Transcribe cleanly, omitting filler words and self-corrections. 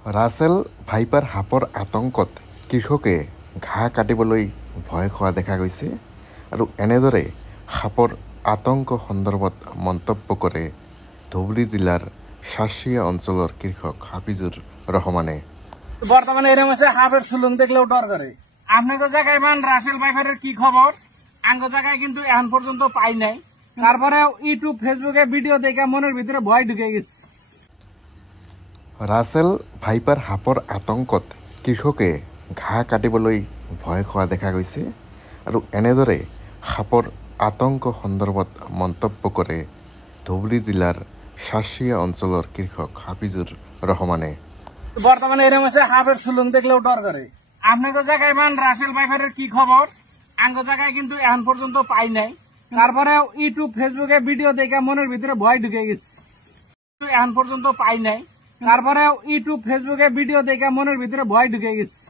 Russell viper সাপৰ আতংকত কৃষকে ঘাঁহ কাটিবলৈ ভয় খোৱা দেখা গৈছে আৰু এনেদৰে সাপৰ আতংক সন্দৰ্ভত মন্তব্য কৰে ধুবুৰী জিলাৰ শাসিয়া অঞ্চলৰ কৃষক হাফিজুর রহমানে। বর্তমানে এরকম আছে সাপের সুলুং দেখলেও ডর করে। আপনাদের জায়গায় মান রাসেল ভাইপারের কি খবর? আঙ্গ জায়গায় কিন্তু এখন পর্যন্ত পাই নাই। তারপরে ইউটিউব ফেসবুকে ভিডিও দেখে মনের ভিতরে ভয় ঢুকে গেছে। ৰাছেল ভাইপাৰ সাপৰ আতংকত কৃষকে ঘাঁহ কাটিবলৈ ভয় খোৱা দেখা গৈছে আৰু এনেদৰে সাপৰ আতংক সন্দৰ্ভত মন্তব্য কৰে ধুবুৰী জিলাৰ শাসিয়া অঞ্চলৰ কৃষক হাফিজুর রহমানে। বর্তমানে এরকম আছে সাপের সুলুং দেখলেও ডর করে। আপনাদের জায়গায় মান রাসেল ভাইপারের কি খবর? আঙ্গ জায়গায় কিন্তু এখন পর্যন্ত পাই নাই। তারপরে ইউটিউব ফেসবুকে ভিডিও দেখে মনের ভিতরে ভয় ঢুকে গেছে। এখন পর্যন্ত পাই নাই। তারপরে ইউটিউব ফেসবুকে ভিডিও দেখে মনের ভিতরে ভয় ঢুকে গেছে।